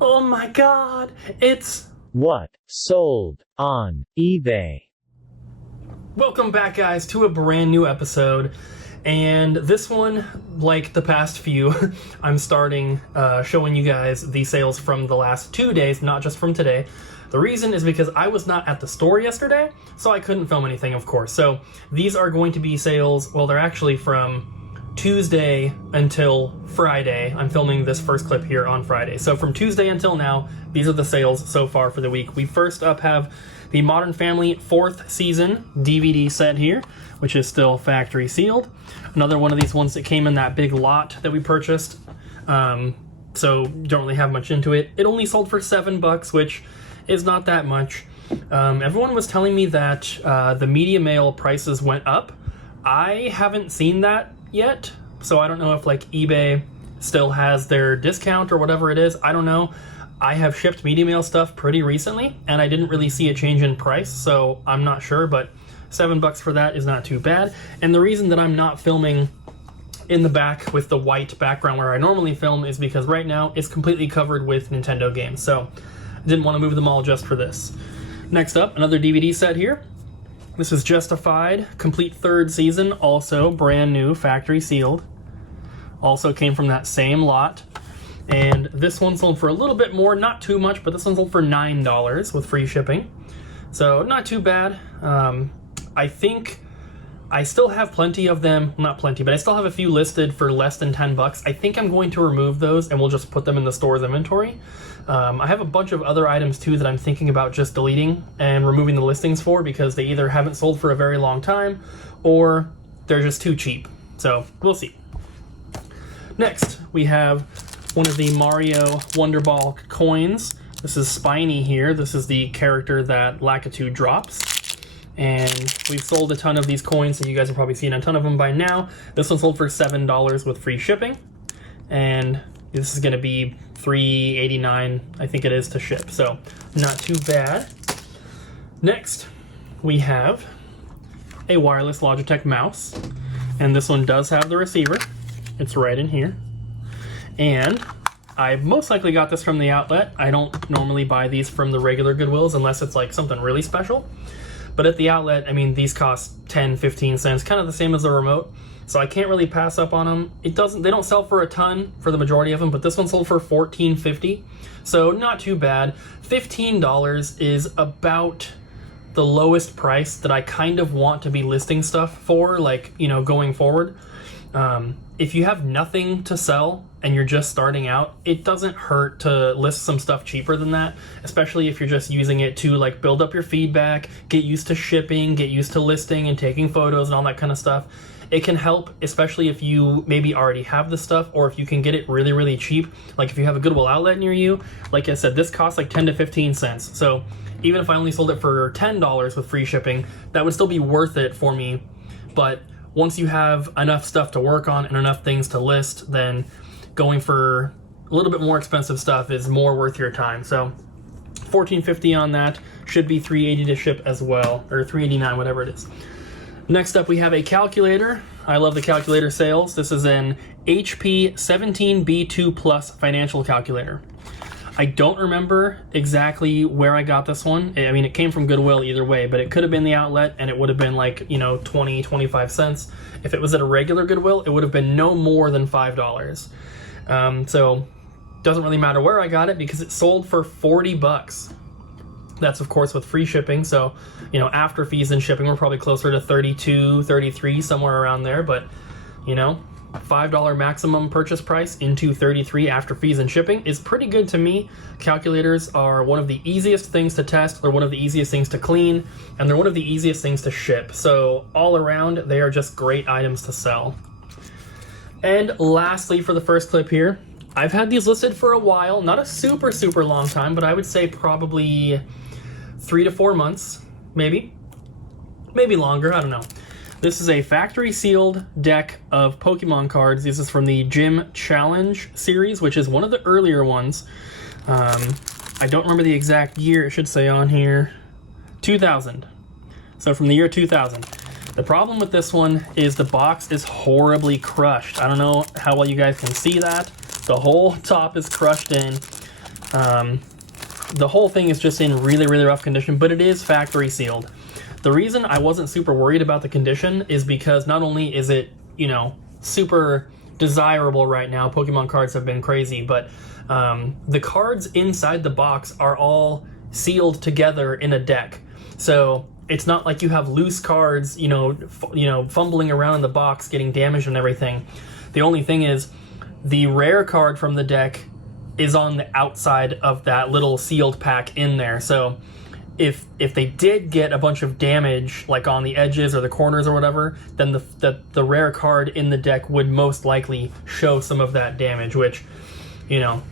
Oh my god, it's... What sold on eBay? Welcome back, guys, to a brand new episode. And this one, like the past few, I'm starting showing you guys the sales from the last 2 days, not just from today. The reason is because I was not at the store yesterday, so I couldn't film anything, of course. So these are going to be sales, well, they're actually from Tuesday until Friday. I'm filming this first clip here on Friday. So from Tuesday until now, these are the sales so far for the week. We first up have the Modern Family 4th season DVD set here, which is still factory sealed. Another one of these ones that came in that big lot that we purchased. So don't really have much into it. It only sold for $7, which is not that much. Everyone was telling me that the media mail prices went up. I haven't seen that yet, so I don't know if like eBay still has their discount or whatever it is. I don't know. I have shipped media mail stuff pretty recently and I didn't really see a change in price, so I'm not sure, but $7 for that is not too bad. And the reason that I'm not filming in the back with the white background where I normally film is because right now it's completely covered with Nintendo games, so I didn't want to move them all just for this. Next up, another DVD set here. This is Justified, complete 3rd season, also brand new, factory sealed. Also came from that same lot. And this one sold for a little bit more, not too much, but this one sold for $9 with free shipping. So not too bad. I think I still have plenty of them, not plenty, but I still have a few listed for less than $10. I think I'm going to remove those and we'll just put them in the store's inventory. I have a bunch of other items too that I'm thinking about just deleting and removing the listings for because they either haven't sold for a very long time or they're just too cheap. So we'll see. Next, we have one of the Mario Wonder Ball coins. This is Spiny here. This is the character that Lakitu drops. And we've sold a ton of these coins, so you guys have probably seen a ton of them by now. This one sold for $7 with free shipping. And this is going to be $3.89, I think it is, to ship. So not too bad. Next, we have a wireless Logitech mouse. And this one does have the receiver. It's right in here. And I most likely got this from the outlet. I don't normally buy these from the regular Goodwills unless it's like something really special. But at the outlet, I mean, these cost 10, 15 cents, kind of the same as the remote. So I can't really pass up on them. They don't sell for a ton for the majority of them, but this one sold for $14.50. So not too bad. $15 is about the lowest price that I kind of want to be listing stuff for, like, you know, going forward. If you have nothing to sell and you're just starting out, it doesn't hurt to list some stuff cheaper than that, especially if you're just using it to like build up your feedback, get used to shipping, get used to listing and taking photos and all that kind of stuff. It can help, especially if you maybe already have the stuff or if you can get it really, really cheap. Like if you have a Goodwill outlet near you, like I said, this costs like 10 to 15 cents. So even if I only sold it for $10 with free shipping, that would still be worth it for me. But once you have enough stuff to work on and enough things to list, then going for a little bit more expensive stuff is more worth your time. So $14.50 on that, should be $3.80 to ship as well, or $3.89, whatever it is. Next up, we have a calculator. I love the calculator sales. This is an HP 17B2 Plus financial calculator. I don't remember exactly where I got this one. I mean, it came from Goodwill either way, but it could have been the outlet and it would have been like, you know, 20, 25 cents. If it was at a regular Goodwill, it would have been no more than $5. So doesn't really matter where I got it because it sold for $40. That's of course with free shipping. So, you know, after fees and shipping, we're probably closer to 32, 33, somewhere around there. But, you know, $5 maximum purchase price into 33 after fees and shipping is pretty good to me. Calculators are one of the easiest things to test, they're one of the easiest things to clean, and they're one of the easiest things to ship. So all around, they are just great items to sell. And lastly, for the first clip here, I've had these listed for a while, not a super, super long time, but I would say probably 3 to 4 months, maybe longer, I don't know. This is a factory sealed deck of Pokemon cards. This is from the Gym Challenge series, which is one of the earlier ones. I don't remember the exact year. It should say on here 2000. So from the year 2000. The problem with this one is the box is horribly crushed. I don't know how well you guys can see that. The whole top is crushed in. The whole thing is just in really, really rough condition, but it is factory sealed. The reason I wasn't super worried about the condition is because not only is it, you know, super desirable right now, Pokemon cards have been crazy, but the cards inside the box are all sealed together in a deck. So it's not like you have loose cards, you know, fumbling around in the box, getting damaged and everything. The only thing is the rare card from the deck is on the outside of that little sealed pack in there. So if they did get a bunch of damage, like on the edges or the corners or whatever, then the rare card in the deck would most likely show some of that damage, which, you know,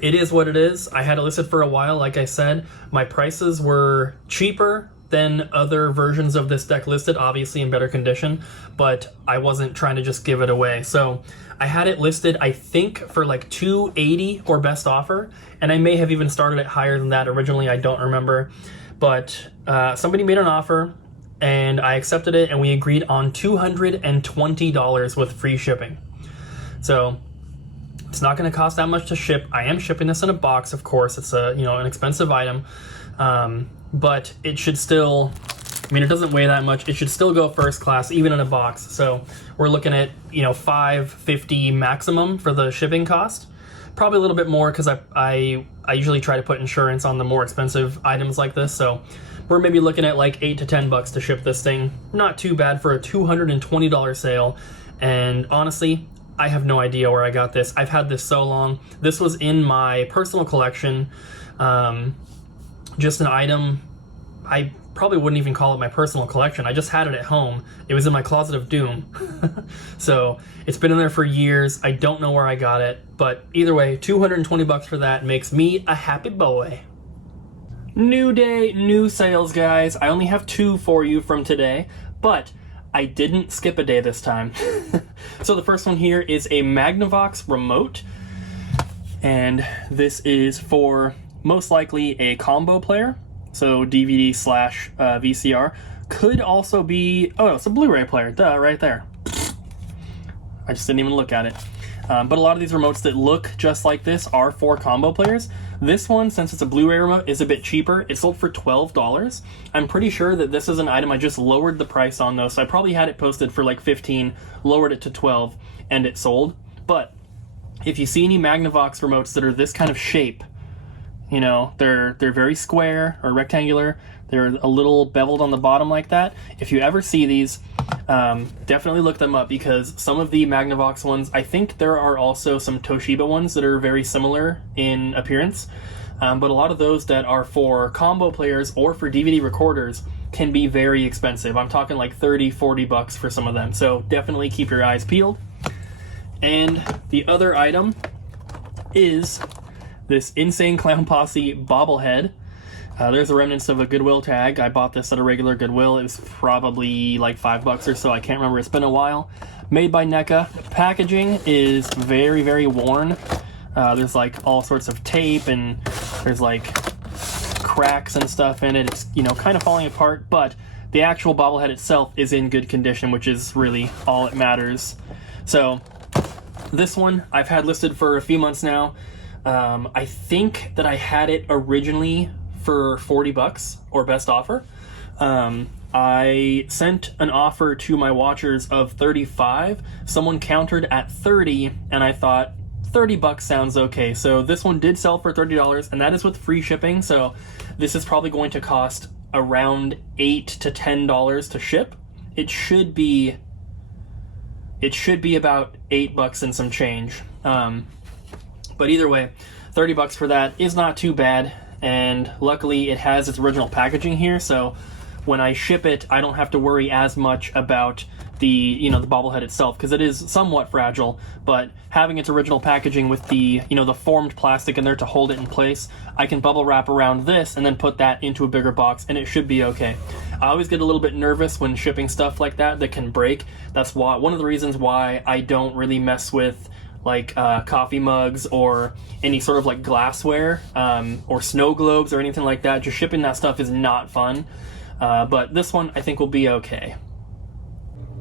it is what it is. I had it listed for a while, like I said. My prices were cheaper than other versions of this deck listed, obviously in better condition, but I wasn't trying to just give it away. So I had it listed, I think, for like $280 or best offer, and I may have even started it higher than that originally, I don't remember. But somebody made an offer, and I accepted it, and we agreed on $220 with free shipping. So it's not going to cost that much to ship. I am shipping this in a box, of course. It's a, you know, an expensive item, but it should still, I mean, it doesn't weigh that much. It should still go first class, even in a box. So we're looking at, you know, $550 maximum for the shipping cost. Probably a little bit more because I usually try to put insurance on the more expensive items like this. So we're maybe looking at like $8 to $10 to ship this thing. Not too bad for a $220 sale. And honestly, I have no idea where I got this. I've had this so long. This was in my personal collection. Just an item. I probably wouldn't even call it my personal collection. I just had it at home. It was in my closet of doom. So it's been in there for years. I don't know where I got it, but either way, $220 for that makes me a happy boy. New day, new sales, guys. I only have 2 for you from today, but I didn't skip a day this time. So the first one here is a Magnavox remote, and this is for most likely a combo player, so DVD / VCR. Could also be, oh, it's a Blu-ray player, duh, right there. I just didn't even look at it. But a lot of these remotes that look just like this are for combo players. This one, since it's a Blu-ray remote, is a bit cheaper. It sold for $12. I'm pretty sure that this is an item I just lowered the price on, though, so I probably had it posted for like $15, lowered it to $12, and it sold. But if you see any Magnavox remotes that are this kind of shape, you know, they're very square or rectangular, they're a little beveled on the bottom like that. If you ever see these, definitely look them up, because some of the Magnavox ones, I think there are also some Toshiba ones that are very similar in appearance, but a lot of those that are for combo players or for DVD recorders can be very expensive. I'm talking like $30-40 for some of them, so definitely keep your eyes peeled. And the other item is this Insane Clown Posse bobblehead. There's the remnants of a Goodwill tag. I bought this at a regular Goodwill. It was probably like $5 or so. I can't remember. It's been a while. Made by NECA. Packaging is very, very worn. There's like all sorts of tape, and there's like cracks and stuff in it. It's, you know, kind of falling apart, but the actual bobblehead itself is in good condition, which is really all that matters. So this one I've had listed for a few months now. I think that I had it originally for $40 or best offer. I sent an offer to my watchers of $35. Someone countered at $30, and I thought $30 sounds okay. So this one did sell for $30, and that is with free shipping. So this is probably going to cost around $8 to $10 to ship. It should be about $8 and some change. But either way, $30 for that is not too bad, and luckily it has its original packaging here, so when I ship it, I don't have to worry as much about the, you know, the bobblehead itself, because it is somewhat fragile, but having its original packaging with the, you know, the formed plastic in there to hold it in place, I can bubble wrap around this and then put that into a bigger box, and it should be okay. I always get a little bit nervous when shipping stuff like that can break. That's why, one of the reasons why I don't really mess with like coffee mugs or any sort of like glassware or snow globes or anything like that. Just shipping that stuff is not fun. But this one I think will be okay.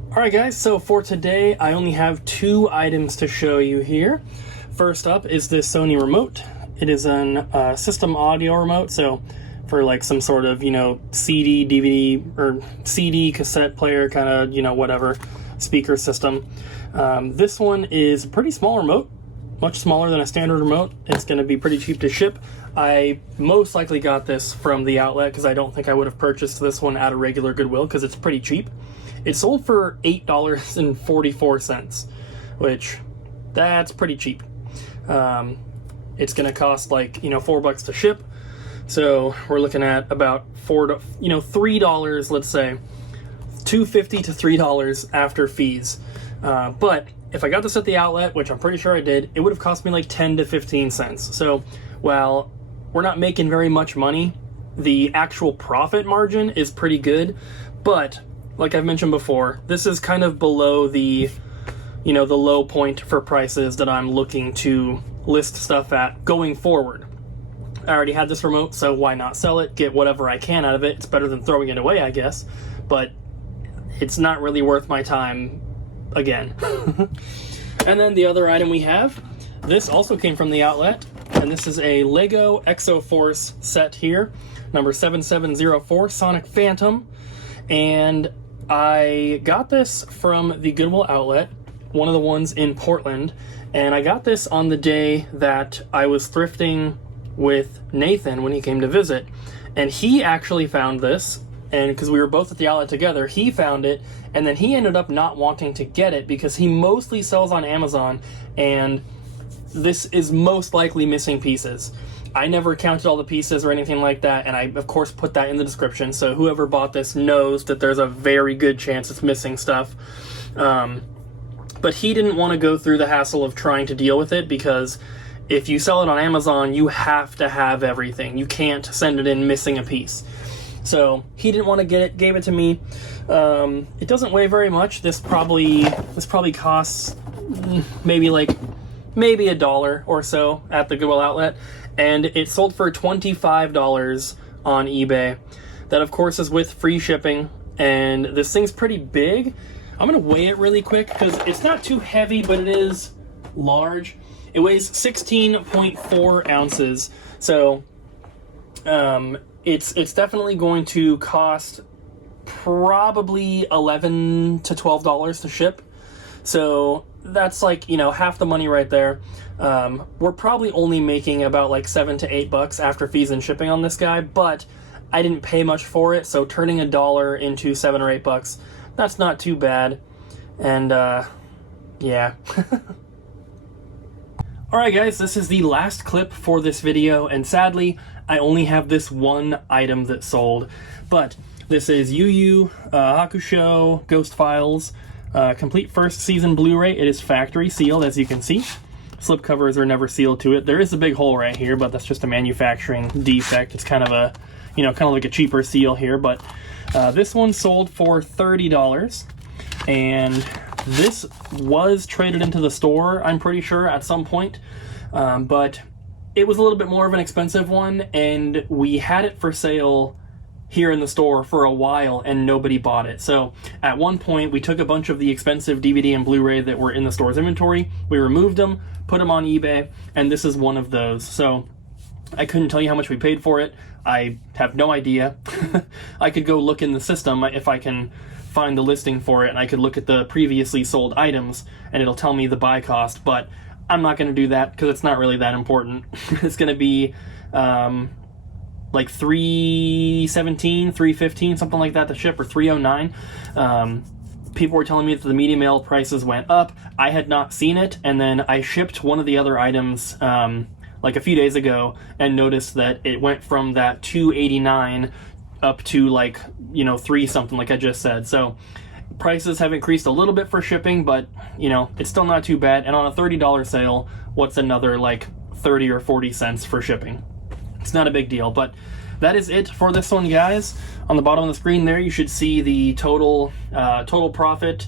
Alright guys, so for today I only have 2 items to show you here. First up is this Sony remote. It is an system audio remote, so for like some sort of, CD, DVD, or CD cassette player kind of, whatever, speaker system. This one is a pretty small remote, much smaller than a standard remote. It's going to be pretty cheap to ship. I most likely got this from the outlet because I don't think I would have purchased this one at a regular Goodwill because it's pretty cheap. It sold for $8.44, which that's pretty cheap. It's going to cost like, $4 to ship. So we're looking at about $3, let's say, $2.50 to $3 after fees. But if I got this at the outlet, which I'm pretty sure I did, it would have cost me like 10 to 15 cents. So while we're not making very much money, the actual profit margin is pretty good. But like I've mentioned before, this is kind of below the, the low point for prices that I'm looking to list stuff at going forward. I already had this remote, so why not sell it, get whatever I can out of it. It's better than throwing it away, I guess, but it's not really worth my time again. And then the other item we have, this also came from the outlet, and this is a Lego Exo-Force set here, number 7704, Sonic Phantom, and I got this from the Goodwill outlet, one of the ones in Portland, and I got this on the day that I was thrifting with Nathan when he came to visit, and he actually found this, and because we were both at the outlet together, he found it, and then he ended up not wanting to get it because he mostly sells on Amazon, and this is most likely missing pieces. I never counted all the pieces or anything like that, and I of course put that in the description, so whoever bought this knows that there's a very good chance it's missing stuff. But he didn't want to go through the hassle of trying to deal with it because if you sell it on Amazon, you have to have everything. You can't send it in missing a piece. So he didn't want to get it, gave it to me. It doesn't weigh very much. This probably costs maybe $1 or so at the Goodwill outlet, and it sold for $25 on eBay. That of course is with free shipping, and this thing's pretty big. I'm gonna weigh it really quick because it's not too heavy, but it is large. It weighs 16.4 ounces, so it's definitely going to cost probably $11 to $12 to ship. So that's like, half the money right there. We're probably only making about like $7 to $8 after fees and shipping on this guy, but I didn't pay much for it, so turning $1 into $7 or $8, that's not too bad. And yeah. Alright guys, this is the last clip for this video, and sadly, I only have this one item that sold. But this is Yu Yu Hakusho Ghost Files, complete first season Blu-ray. It is factory sealed, as you can see. Slip covers are never sealed to it. There is a big hole right here, but that's just a manufacturing defect. It's kind of a, kind of like a cheaper seal here, but this one sold for $30, and this was traded into the store, I'm pretty sure, at some point, but it was a little bit more of an expensive one, and we had it for sale here in the store for a while, and nobody bought it. So at one point, we took a bunch of the expensive DVD and Blu-ray that were in the store's inventory, we removed them, put them on eBay, and this is one of those. So I couldn't tell you how much we paid for it. I have no idea. I could go look in the system if I can find the listing for it, and I could look at the previously sold items and it'll tell me the buy cost, but I'm not going to do that because it's not really that important. It's going to be like $317, $315, something like that to ship, or $309. People were telling me that the media mail prices went up. I had not seen it, and then I shipped one of the other items like a few days ago and noticed that it went from that $289 up to like, $3 something, like I just said. So prices have increased a little bit for shipping, but it's still not too bad. And on a $30 sale, what's another like 30 or 40 cents for shipping? It's not a big deal. But that is it for this one, guys. On the bottom of the screen there, you should see the total profit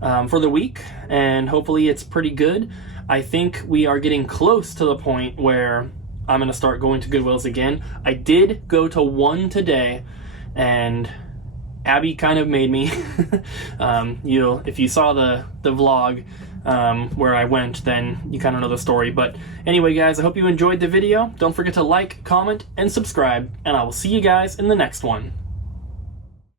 for the week, and hopefully it's pretty good. I think we are getting close to the point where I'm going to start going to Goodwills again. I did go to one today, and Abby kind of made me. If you saw the vlog, where I went, then you kind of know the story. But anyway, guys, I hope you enjoyed the video. Don't forget to like, comment, and subscribe, and I will see you guys in the next one.